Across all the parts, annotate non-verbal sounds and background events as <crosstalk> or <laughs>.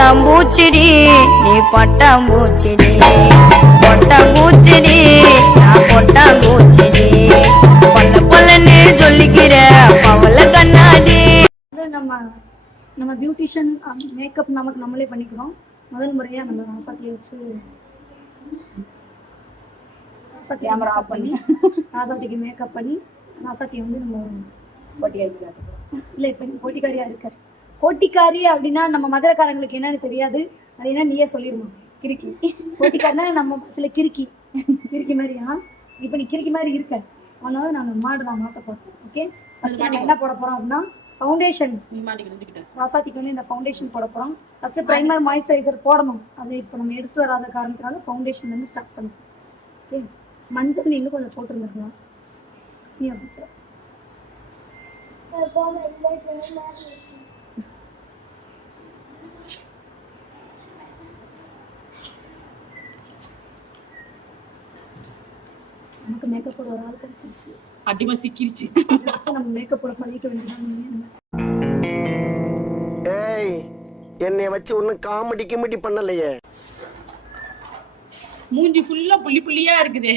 பட்டாம்பூச்சிடி நீ பட்டாம்பூச்சிடி. பட்டாம்பூச்சிடி நான் பட்டாம்பூச்சிடி. பல்ல பல்லன்னு சொல்லிக்கிற பவள கண்ணாடி. நம்ம நம்ம பியூட்டிஷியன் மேக்கப் நமக்கு நம்மளே பண்ணிக்கிறோம். முதல் முறையாக நம்ம ராசாத்தியை வச்சு ராசாத்தி கேமரா ஆஃப் பண்ணி. ராசாத்திக்கு மேக்கப் பண்ணி ராசாத்தியை வந்து நம்ம இல்லை இப்போ நீ போட்டிக்காரியா இருக்க போட்டிக்காரி அப்படின்னா நம்ம மதுரைக்காரங்களுக்கு என்னன்னு தெரியாது. அது என்ன நீயே சொல்லிடுமா கிறுக்கி. போட்டிக்காரினா நம்ம பஸ்ஸில் கிறுக்கி. கிறுக்கி மாதிரியா? இப்போ நீ கிறுக்கி மாதிரி இருக்க. ஒன்றாவது நாங்கள் மாடலாம் மாற்ற போகிறோம் ஓகே ஃபஸ்ட்டு நம்ம என்ன போட போகிறோம் அப்படின்னா ஃபவுண்டேஷன் ராசாத்திக்கு வந்து இந்த ஃபவுண்டேஷன் போட போகிறோம் ஃபஸ்ட்டு ப்ரைமர் மாய்ஸ்சரைசர் போடணும். அது இப்போ நம்ம எடுத்து வராத காரணத்தினால ஃபவுண்டேஷன் வந்து ஸ்டார்ட் பண்ணணும். ஓகே மஞ்சள் நீ இன்னும் கொஞ்சம் போட்டுருந்துருக்கலாம் நீ அப்படி நமக்கு மேக்கப் போட ஒரு ஆள் கிடைச்சிருச்சு. அடிமை சிக்கிருச்சு. நம்ம மேக்கப் போட பண்ணிக்க வேண்டியதான் ஏய் என்னை வச்சு ஒன்னும் காமெடி கிமெடி பண்ணலையே. மூஞ்சி ஃபுல்லா புள்ளி புள்ளியா இருக்குது.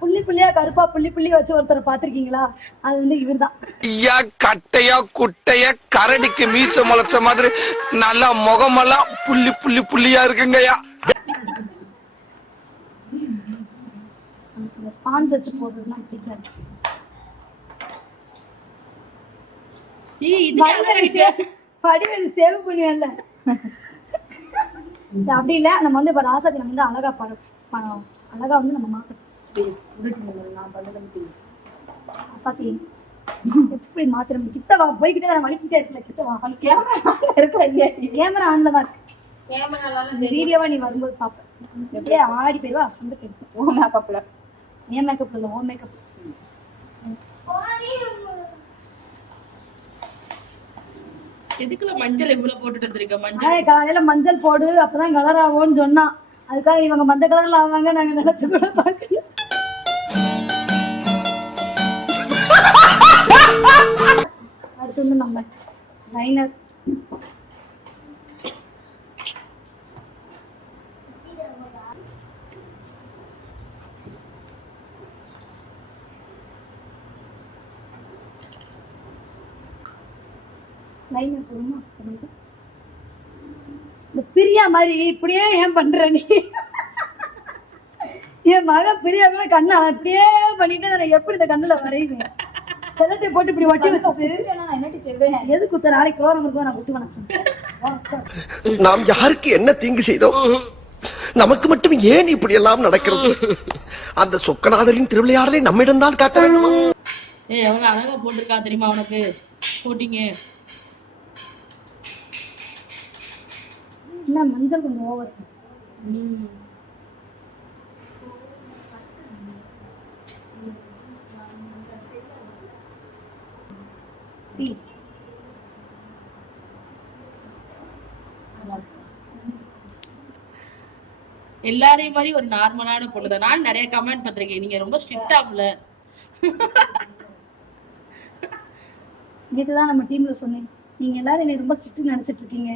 புள்ளி புள்ளியா கருப்பா புள்ளி புள்ளி வச்சு ஒருத்தரை பார்த்திருக்கீங்களா? அது வந்து இவர்தான். ஐயா கட்டையா குட்டையா கரடிக்கு மீச முளைச்ச மாதிரி நல்லா முகமெல்லாம் புள்ளி புள்ளி புள்ளியா இருக்குங்கய்யா. இந்த ஸ்பாஞ்ச் வச்சு போடுறதுலாம் பிடிக்காது. வடிவேலு சேவ் பண்ணுவேன்ல. அப்படி இல்லை நம்ம வந்து இப்போ நம்ம வந்து அழகா படம் அழகா வந்து நம்ம மாற்றணும் ராசாத்தி எப்படி மாத்திரம் கிட்ட வா போய்கிட்டே நான் வலிக்கிட்டே இருக்கல கிட்ட வா. கேமரா கேமரா ஆன்ல தான் இருக்கு. வீடியோவா நீ வரும்போது பார்ப்பேன் அப்படியே ஆடி போயிடுவா அசந்து போயிடுவேன் ஓ மேக்கப்ல ஏன் மேக்கப் இல்லை ஓ மேக்கப் மஞ்சள் இவ்வளவு போட்டுட்டு வந்திருக்க? மஞ்சள். நாளை காலையில மஞ்சள் போடு அப்பதான் கலர் ஆகும்னு சொன்னான். அதுக்காக இவங்க மஞ்சள் கலர்ல ஆவாங்க நாங்க நினைச்சு கூட பார்க்கல அடுத்து வந்து நம்ம லைனர் லைனர் போடுமா. இந்த பிரியா மாதிரி இப்படியே ஏன் பண்ற நீ? என் மக பிரியா கூட கண்ணை அப்படியே பண்ணிட்டு நான் எப்படி இந்த கண்ணுல வரைவேன்? செலட்டை போட்டு இப்படி ஒட்டி வச்சுட்டு நான் என்னட்டி செய்வேன்? எது குத்த நாளைக்கு ப்ரோக்ராம் இருக்கும் நான் குத்துவேன் நாம் யாருக்கு என்ன தீங்கு செய்தோம்? நமக்கு மட்டும் ஏன் இப்படி எல்லாம் நடக்கிறது? அந்த சொக்கநாதரின் திருவிளையாடலை நம்மிடம் தான் காட்ட வேண்டுமா? ஏய் அவங்க அழகா போட்டிருக்கா தெரியுமா உனக்கு? போட்டீங்க. என்ன மஞ்சள் கொஞ்சம் ஓவர். சி. எல்லாரையும் மாதிரி ஒரு நார்மலான பொண்ணு தான். நான் நிறைய கமெண்ட் பார்த்திருக்கேன். நீங்க ரொம்ப ஸ்ட்ரிக்டாம்ல நேற்று தான் நம்ம டீம்ல சொன்னேன். நீங்க எல்லாரும் என்னை ரொம்ப ஸ்ட்ரிக்ட் நினைச்சிட்டு இருக்கீங்க.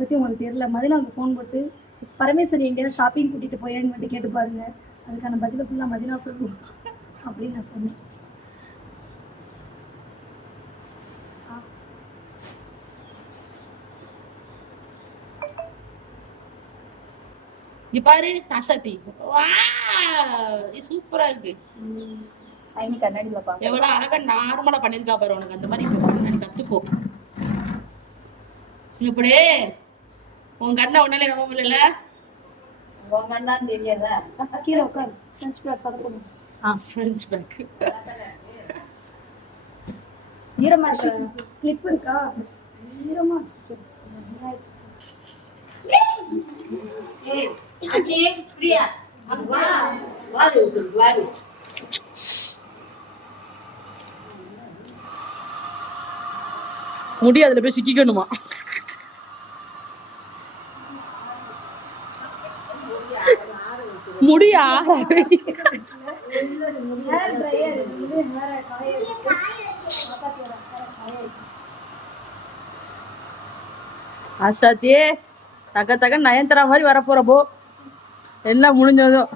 பத்தி உங்களுக்கு தெரியல. மதினாவுக்கு ஃபோன் போட்டு பரமேஸ்வரி எங்கேயாவது ஷாப்பிங் கூட்டிட்டு போயேன்னு மட்டும் கேட்டு பாருங்க. அதுக்கான பதில ஃபுல்லா மதினா சொல்லுவோம். <laughs> அப்படின்னு நான் சொன்னேன். பாரு அசாத்தி வா சூப்பரா இருக்கு. ஐனி கண்ணாடியில பாக்க எவ்வளவு அழகா நார்மலா பண்ணிருக்கா பாரு உனக்கு. அந்த மாதிரி இப்படி பண்ண கத்துக்கோ. இப்படி உன் கண்ணை உன்னாலே நம்ப முடியல? கீழே உட்காரு. ஃப்ரெஞ்ச் பிளாட் சதப்படும் ஆ ஃப்ரெஞ்ச் பேக் ஈரமா இருக்க. கிளிப் இருக்கா? ஈரமா வச்சிருக்கேன் முடி அதுல போய் சிக்கிக்கணுமா? காய அசாத்தியே தக்க தக்க நயன்தரா மாதிரி வரப்போற போ. எல்லாம் முடிஞ்சதும்.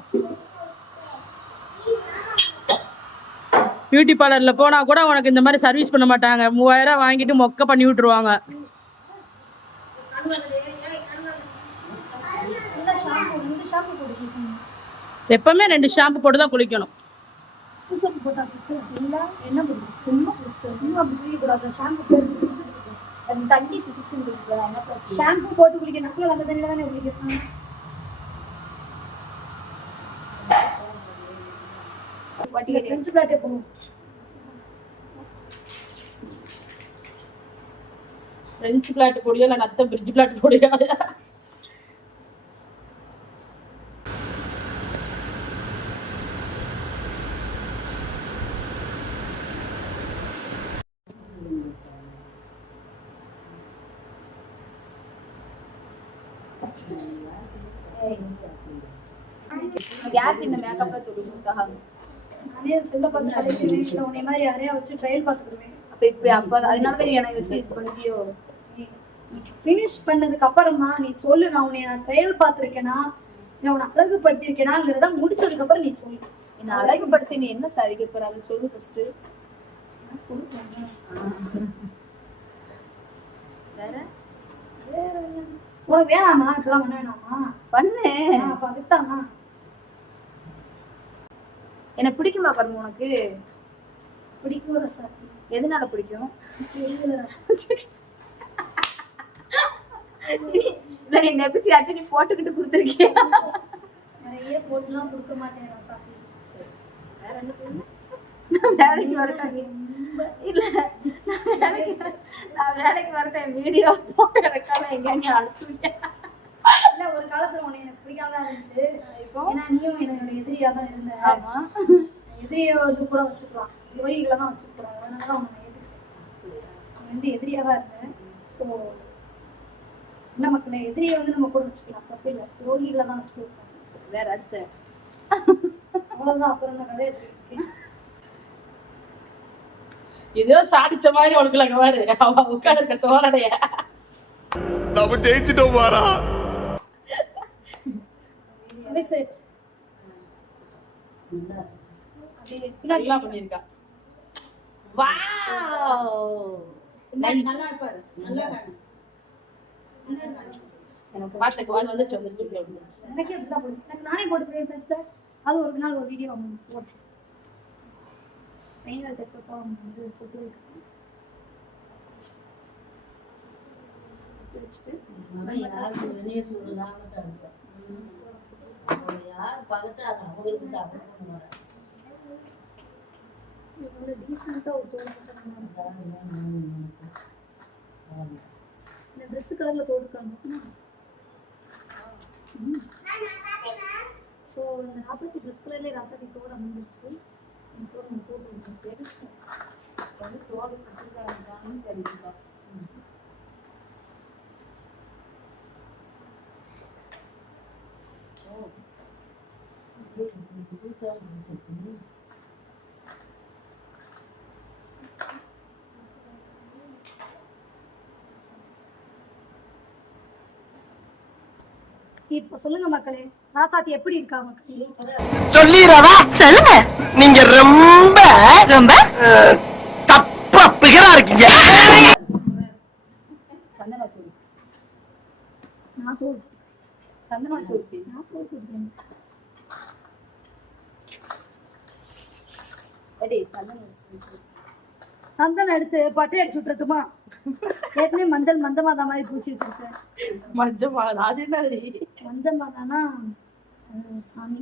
பியூட்டி பார்லர்ல போனா கூட உனக்கு இந்த மாதிரி சர்வீஸ் பண்ண மாட்டாங்க. மூவாயிரம் வாங்கிட்டு மொக்க பண்ணி விட்டுருவாங்க இந்த ஷாம்பு இந்த ஷாம்பு போட்டு எப்பவுமே ரெண்டு ஷாம்பு போட்டு தான் குளிக்கணும். ஷாம்பு போட்டா பிரச்சனை இல்லை என்ன பண்ணுறது சும்மா குடிச்சிட்டு இன்னும் அப்படி குடிக்கக்கூடாது ஷாம்பு போட்டு சிக்ஸ் அது தண்ணி சிக்ஸ் குடிக்கலாம் என்ன ஷாம்பு போட்டு குளிக்க. நக்குல அந்த தண்ணியில் தானே குளிக்கிறோம் ஃப்ரெஞ்சு பிளாட்டே போகணும் ஃப்ரெஞ்சு பிளாட் பொடியா? இல்லை நத்த பிரிட்ஜ் பிளாட் பொடியா? யாருக்கு இந்த மேக்கப்ல சொல்லுங்க நானே செல்ல பார்த்து இல்லை உன்னை மாதிரி யாரையா வச்சு ட்ரையல் பார்த்துக்கிடுவேன். அப்ப இப்படி அப்ப அதனால தான் எனக்கு வச்சு இது பண்ணியோ ஃபினிஷ் பண்ணதுக்கு அப்புறமா நீ சொல்லு நான் உன்னை நான் ட்ரையல் பார்த்துருக்கேனா நான் உன்னை அழகுபடுத்தியிருக்கேனாங்கிறத முடிச்சதுக்கு அப்புறம் நீ சொல்லு. என்ன அழகுபடுத்தி நீ என்ன சாதிக்க போற? அதை சொல்லு ஃபர்ஸ்ட் வேற? வேற? உனக்கு வேணாமா? இப்பெல்லாம் பண்ண வேணாமா? பண்ணு. அப்ப அதுதானா என்ன பிடிக்குமா பாருங்க உனக்கு? பிடிக்கும் ரசாத்தி எதனால பிடிக்கும்? இல்ல நீ நெபத்தி ஆட்டி நீ போட்டுக்கிட்டு கொடுத்துருக்கியா? நிறைய போட்டுலாம் கொடுக்க மாட்டேன் ரசாத்தி வேலைக்கு வரட்டேன். இல்ல நான் வேலைக்கு நான் வேலைக்கு வரட்டேன். வீடியோ போட்டு எனக்கான எங்க நீ அனுப்பிச்சுங்க இல்ல ஒரு காலத்துல உன்னை எனக்கு பிடிக்காம இருந்துச்சு. இப்போ? ஏன்னா நீயும் என்னோட எதிரியா தான் இருந்த எதிரியை வந்து கூட வச்சுக்கலாம். துரோகிகளை தான் வச்சுக்கலாம். அதனால தான் உன்னை எதிர்க்கிறேன். அவன் வந்து எதிரியா தான் இருந்தேன். ஸோ என்ன மக்களே எதிரியை வந்து நம்ம கூட வச்சுக்கலாம். தப்பு இல்லை. துரோகிகளை தான் வச்சுக்கலாம். சரி, வேற அடுத்து. அவ்வளவுதான். அப்புறம் நான் கதையை எடுத்துட்டு இருக்கேன் ஏதோ சாதிச்ச மாதிரி உனக்கு அங்க பாரு. அவ உட்கார்ந்து தோரடைய நம்ம ஜெயிச்சிட்டோம் பாரா விசிட் நல்லா பண்ணிருக்கா வாவ் இப்படி வந்துருச்சு. எனக்கே நானே ஃப்ரெண்ட்ஸ்ல அது ஒரு நாள் ஒரு வீடியோ போட்டு ஃபைனல் டச்சப்பாக வந்து போட்டு வைக்கிறேன் வச்சுட்டு இவ்வளோ டீசெண்டாக ஒரு தோடு போட்டாங்க இந்த ட்ரெஸ் கலரில் தோடுக்காங்க ஸோ இந்த ராசாத்தி ட்ரெஸ் கலர்லேயே ராசாத்தி தோடு அமைஞ்சிருச்சு. இப்போ நம்ம போட்டு தோடு கொடுத்துருக்காங்க தெரியுமா? இப்போ சொல்லுங்க மக்களே ராசாத்தி எப்படி இருக்கா மக்களே? சொல்லிடவா சொல்லுங்க. நீங்க ரொம்ப ரொம்ப? தப்பா பிகரா இருக்கீங்க. சந்தனா நான் தோடு சந்தனா நான் கொடுக்குறேன் எடி சந்தனா சொல்லு சந்தனம் எடுத்து பட்டை அடிச்சு விட்டுறட்டுமா? ஏற்கனவே மஞ்சள் மந்தமாதா மாதிரி பூசி வச்சிருக்கேன் மஞ்சள் மாலை அது என்னது? மஞ்சள் மாதானா அது ஒரு சாமி.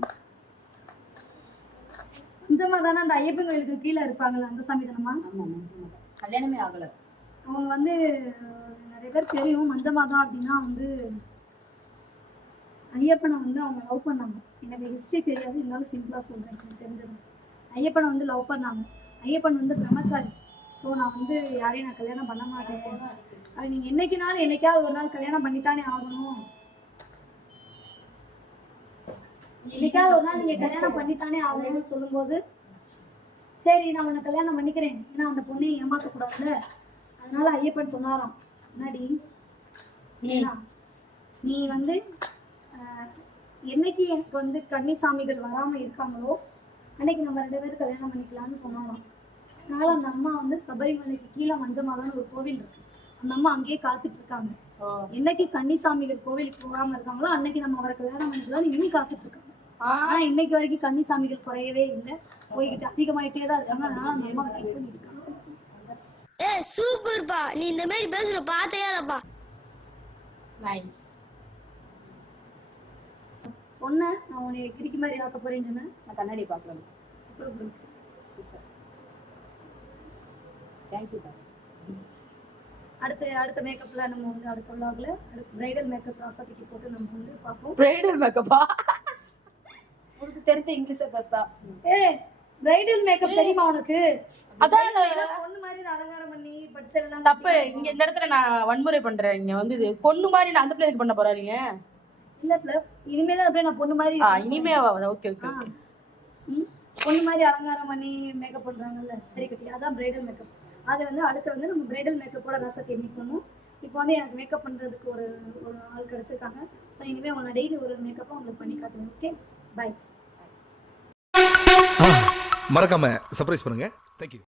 மஞ்சள் மாதானா அந்த ஐயப்பன் கோயிலுக்கு கீழே இருப்பாங்கல்ல அந்த சாமி மஞ்சள் கல்யாணமே ஆகல. அவங்க வந்து நிறைய பேர் தெரியும் மஞ்சள் மாதா அப்படின்னா வந்து ஐயப்பனை வந்து அவங்க லவ் பண்ணாங்க. எனக்கு ஹிஸ்ட்ரி தெரியாது இருந்தாலும் சிம்பிளாக சொல்கிறேன் எனக்கு தெரிஞ்சது. ஐயப்பனை வந்து லவ் பண்ணாங்க. ஐயப்பன் வந்து பிரம்மச்சாரி. ஸோ நான் வந்து யாரையும் நான் கல்யாணம் பண்ண மாட்டேன். அது நீங்கள் என்னைக்குனாலும் என்னைக்காவது ஒரு நாள் கல்யாணம் பண்ணித்தானே ஆகணும். என்னைக்காவது ஒரு நாள் நீங்கள் கல்யாணம் பண்ணித்தானே ஆகணும்னு சொல்லும்போது சரி நான் உன்னை கல்யாணம் பண்ணிக்கிறேன். ஏன்னா அந்த பொண்ணையும் ஏமாற்றக்கூடாதுல்ல அதனால ஐயப்பன் சொன்னாராம் என்னடி? நீ வந்து என்னைக்கு எனக்கு வந்து கன்னிசாமிகள் வராமல் இருக்காங்களோ அன்னைக்கு நம்ம ரெண்டு பேரும் கல்யாணம் பண்ணிக்கலாம்னு சொன்னாலும் அதனால அந்த அம்மா வந்து சபரிமலைக்கு கீழே மஞ்சமாதான்னு ஒரு கோவில் இருக்கு. அந்த அம்மா அங்கேயே காத்துட்டு இருக்காங்க. என்னைக்கு கன்னிசாமிகள் கோவிலுக்கு போகாம இருக்காங்களோ அன்னைக்கு நம்ம அவரை கல்யாணம் பண்ணிக்கலாம்னு இன்னும் காத்துட்டு இருக்காங்க ஆனா இன்னைக்கு வரைக்கும் கன்னிசாமிகள் குறையவே இல்லை. போய்கிட்டு அதிகமாயிட்டே தான் இருக்காங்க. அதனால அந்த அம்மா வெயிட் பண்ணிட்டு இருக்காங்க ஏ சூப்பர்ப்பா நீ இந்த மாதிரி பேசுற பார்த்தே இல்லப்பா? Nice. சொன்னேன் நான் உன்னை கிரிக்கி மாதிரி ஆக்க போறேன்னு சொன்னேன். நான் கண்ணாடி பார்க்குறேன். சூப்பர் தேங்க்யூ அடுத்த அடுத்த மேக்கப்ல நம்ம வந்து அடுத்த vlogல அடுத்த பிரைடல் மேக்கப் ராசாத்திக்கு போட்டு நம்ம வந்து பார்ப்போம். பிரைடல் மேக்கப்பா உனக்கு தெரிஞ்ச இங்கிலீஷ் பேசுதா ஏ பிரைடல் மேக்கப் தெரியுமா உனக்கு? அதான் பொண்ணு மாதிரி நான் அலங்காரம் பண்ணி பட்செல்லாம் தப்பு. இங்க இந்த இடத்துல நான் வன்முறை பண்றேன். இங்க வந்து இது பொண்ணு மாதிரி நான் அந்த பிள்ளைக்கு பண்ண போறேன் நீங்க? இல்ல பிள்ள இனிமே தான் அப்படியே நான் பொண்ணு மாதிரி இனிமே ஓகே ஓகே. பொண்ணு மாதிரி அலங்காரம் பண்ணி மேக்கப் பண்றாங்கல்ல. சரி கட்டி. அதான் பிரைடல் மேக்கப் அது வந்து அடுத்து வந்து நம்ம பிரைடல் மேக்கப்போட ரசத்தை மீட் பண்ணுவோம் இப்போ வந்து எனக்கு மேக்கப் பண்றதுக்கு ஒரு ஒரு ஆள் கிடைச்சிருக்காங்க. ஸோ இனிமே உங்களை டெய்லி ஒரு மேக்கப்பை உங்களுக்கு பண்ணி காட்டுவேன் ஓகே பை மறக்காம சர்ப்ரைஸ் பண்ணுங்க. Thank you